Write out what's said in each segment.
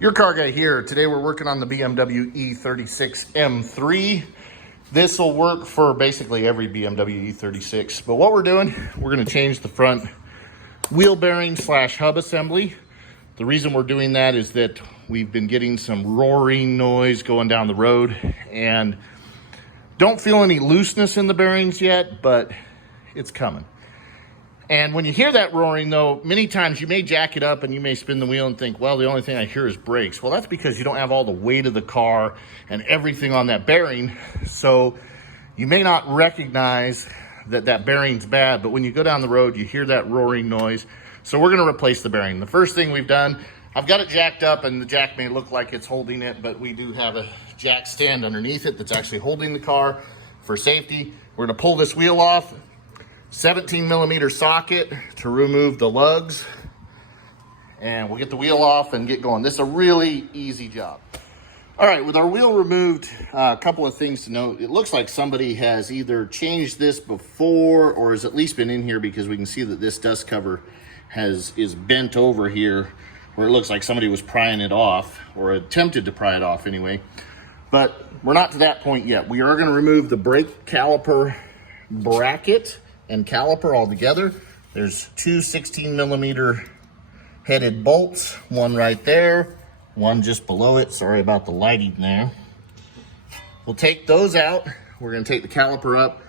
Your car guy here. Today we're working on the BMW E36 M3. This will work for basically every BMW E36. But what we're doing, we're going to change the front wheel bearing slash hub assembly. The reason we're doing that is that we've been getting some roaring noise going down the road and don't feel any looseness in the bearings yet, but it's coming. And when you hear that roaring though, many times you may jack it up and you may spin the wheel and think, well, the only thing I hear is brakes. Well, that's because you don't have all the weight of the car and everything on that bearing. So you may not recognize that that bearing's bad, but when you go down the road, you hear that roaring noise. So we're gonna replace the bearing. The first thing we've done, I've got it jacked up and the jack may look like it's holding it, but we do have a jack stand underneath it that's actually holding the car for safety. We're gonna pull this wheel off. 17mm socket to remove the lugs, and we'll get the wheel off and get going. This is a really easy job. All right, with our wheel removed, a couple of things to note. It looks like somebody has either changed this before or has at least been in here, because we can see that this dust cover is bent over here where it looks like somebody was prying it off, or attempted to pry it off anyway. But we're not to that point yet. We are going to remove the brake caliper bracket and caliper all together. There's two 16mm headed bolts, one right there, one just below it. Sorry about the lighting there. We'll take those out. We're gonna take the caliper up,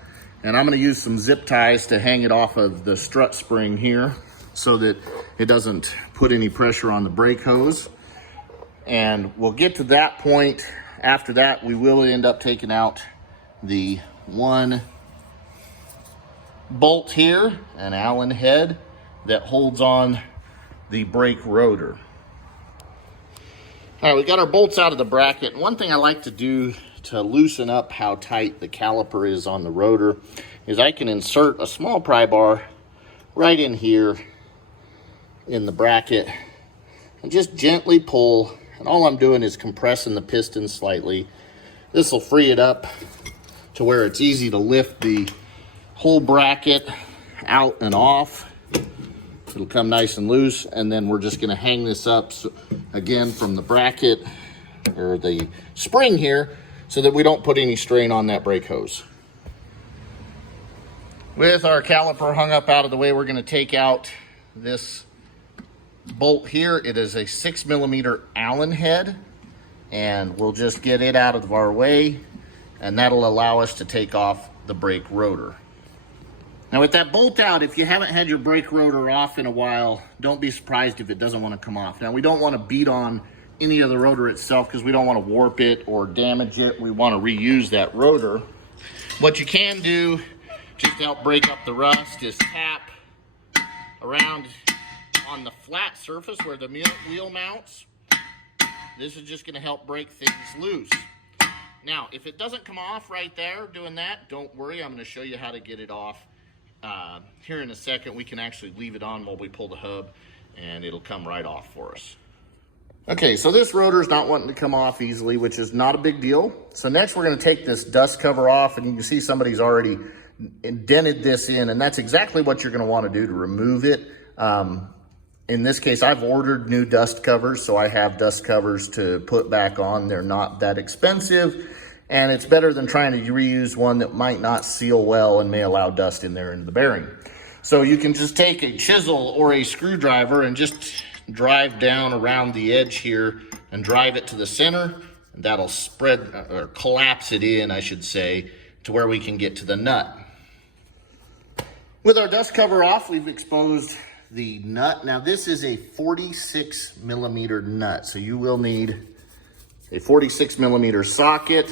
and I'm gonna use some zip ties to hang it off of the strut spring here so that it doesn't put any pressure on the brake hose. And we'll get to that point. After that, we will end up taking out the one bolt here, an Allen head that holds on the brake rotor. All right, we got our bolts out of the bracket. One thing I like to do to loosen up how tight the caliper is on the rotor is I can insert a small pry bar right in here in the bracket and just gently pull. And all I'm doing is compressing the piston slightly. This will free it up to where it's easy to lift the whole bracket out and off. It'll come nice and loose, and then we're just going to hang this up again from the bracket or the spring here so that we don't put any strain on that brake hose. With our caliper hung up out of the way, we're going to take out this bolt here. It is a 6mm Allen head, and we'll just get it out of our way, and that'll allow us to take off the brake rotor. Now with that bolt out, if you haven't had your brake rotor off in a while, don't be surprised if it doesn't want to come off. Now we don't want to beat on any of the rotor itself because we don't want to warp it or damage it. We want to reuse that rotor. What you can do, just to help break up the rust, is tap around on the flat surface where the wheel mounts. This is just going to help break things loose. Now, if it doesn't come off right there doing that, don't worry. I'm going to show you how to get it off. Here in a second. We can actually leave it on while we pull the hub, and it'll come right off for us. Okay, so this rotor is not wanting to come off easily, which is not a big deal. So next we're going to take this dust cover off, and you can see somebody's already indented this in, and that's exactly what you're going to want to do to remove it. In this case, I've ordered new dust covers, so I have dust covers to put back on. They're not that expensive, and it's better than trying to reuse one that might not seal well and may allow dust in there into the bearing. So you can just take a chisel or a screwdriver and just drive down around the edge here and drive it to the center. And that'll spread or collapse it in, I should say, to where we can get to the nut. With our dust cover off, we've exposed the nut. Now this is a 46mm nut, so you will need a 46mm socket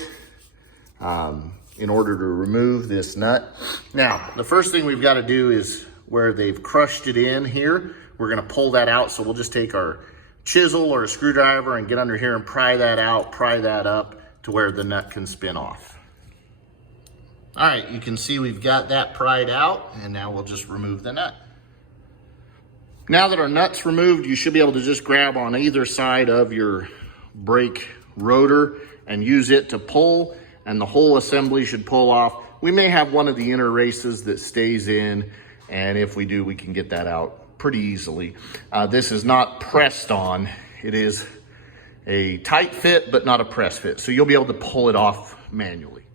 in order to remove this nut. Now, the first thing we've got to do is where they've crushed it in here, we're going to pull that out. So we'll just take our chisel or a screwdriver and get under here and pry that out, pry that up to where the nut can spin off. All right, you can see we've got that pried out, and now we'll just remove the nut. Now that our nut's removed, you should be able to just grab on either side of your brake rotor and use it to pull, and the whole assembly should pull off. We may have one of the inner races that stays in, and if we do, we can get that out pretty easily. This is not pressed on. It is a tight fit, but not a press fit. So you'll be able to pull it off manually.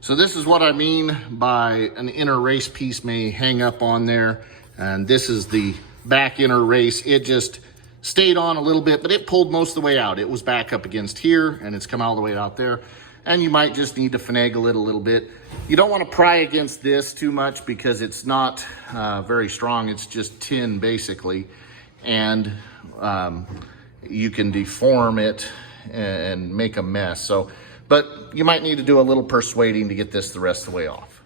So this is what I mean by an inner race piece may hang up on there. And this is the back inner race. It just stayed on a little bit, but it pulled most of the way out. It was back up against here and it's come all the way out there. And you might just need to finagle it a little bit. You don't want to pry against this too much because it's not very strong. It's just tin basically. And you can deform it and make a mess. So, but you might need to do a little persuading to get this the rest of the way off.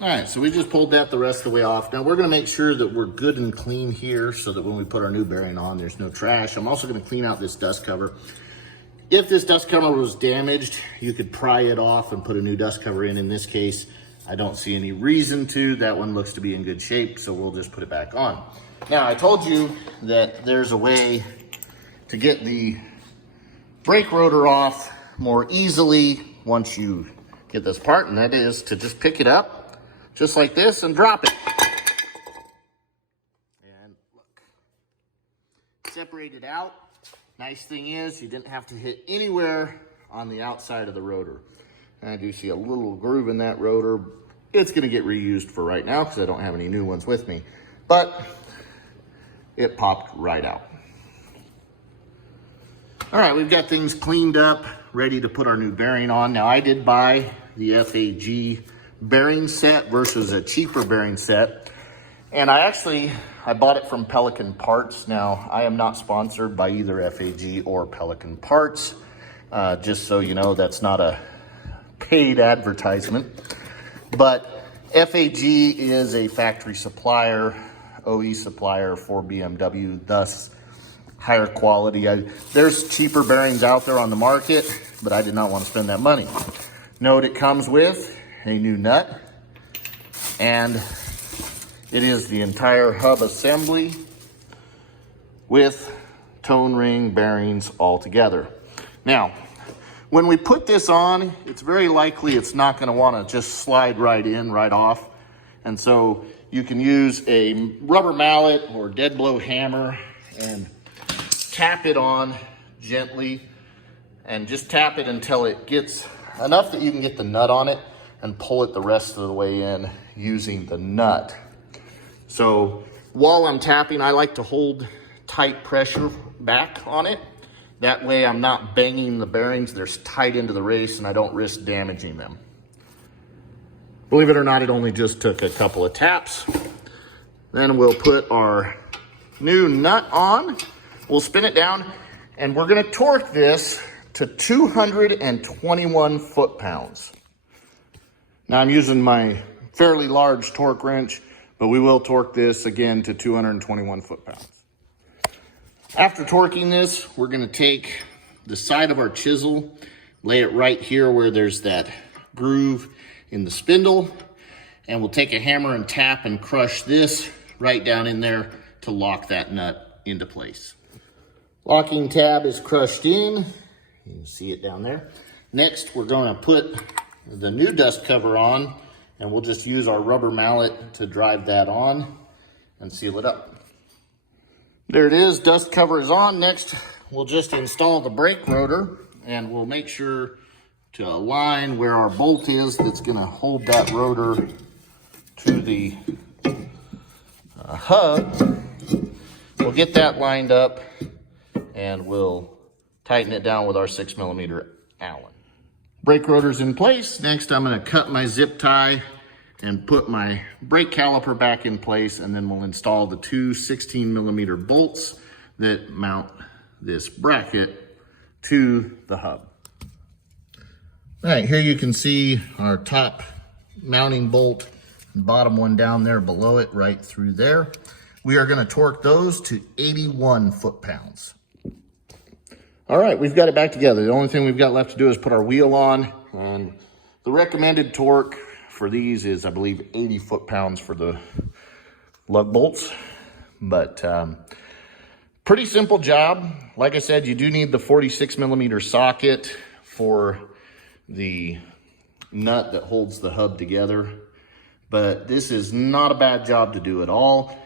All right, so we just pulled that the rest of the way off. Now we're gonna make sure that we're good and clean here so that when we put our new bearing on, there's no trash. I'm also gonna clean out this dust cover. If this dust cover was damaged, you could pry it off and put a new dust cover in. In this case, I don't see any reason to. That one looks to be in good shape, so we'll just put it back on. Now, I told you that there's a way to get the brake rotor off more easily once you get this part, and that is to just pick it up just like this and drop it. And look, separate it out. Nice thing is you didn't have to hit anywhere on the outside of the rotor. And I do see a little groove in that rotor. It's gonna get reused for right now because I don't have any new ones with me, but it popped right out. All right, we've got things cleaned up, ready to put our new bearing on. Now I did buy the FAG bearing set versus a cheaper bearing set. And I bought it from Pelican Parts. Now I am not sponsored by either FAG or Pelican Parts. Just so you know, that's not a paid advertisement. But FAG is a factory supplier, OE supplier for BMW, thus higher quality. There's cheaper bearings out there on the market, but I did not want to spend that money. Note it comes with a new nut, and it is the entire hub assembly with tone ring bearings all together. Now, when we put this on, it's very likely it's not going to want to just slide right in, right off. And so you can use a rubber mallet or dead blow hammer and tap it on gently, and just tap it until it gets enough that you can get the nut on it and pull it the rest of the way in using the nut. So while I'm tapping, I like to hold tight pressure back on it. That way I'm not banging the bearings. They're tight into the race and I don't risk damaging them. Believe it or not, it only just took a couple of taps. Then we'll put our new nut on. We'll spin it down and we're gonna torque this to 221 foot-pounds. Now I'm using my fairly large torque wrench, but we will torque this again to 221 foot-pounds. After torquing this, we're gonna take the side of our chisel, lay it right here where there's that groove in the spindle, and we'll take a hammer and tap and crush this right down in there to lock that nut into place. Locking tab is crushed in. You can see it down there. Next, we're gonna put the new dust cover on, and we'll just use our rubber mallet to drive that on and seal it up. There it is, dust cover is on. Next, we'll just install the brake rotor, and we'll make sure to align where our bolt is that's gonna hold that rotor to the hub. We'll get that lined up and we'll tighten it down with our 6mm Allen. Brake rotor's in place. Next, I'm gonna cut my zip tie and put my brake caliper back in place, and then we'll install the two 16mm bolts that mount this bracket to the hub. All right, here you can see our top mounting bolt, bottom one down there below it, right through there. We are gonna torque those to 81 foot-pounds. All right, we've got it back together. The only thing we've got left to do is put our wheel on, and the recommended torque for these is, I believe, 80 foot-pounds for the lug bolts. But pretty simple job. Like I said, you do need the 46mm socket for the nut that holds the hub together. But this is not a bad job to do at all.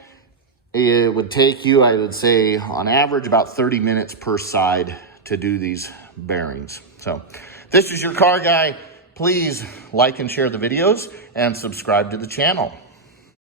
It would take you, I would say, on average, about 30 minutes per side to do these bearings. So this is your car guy. Please like and share the videos and subscribe to the channel.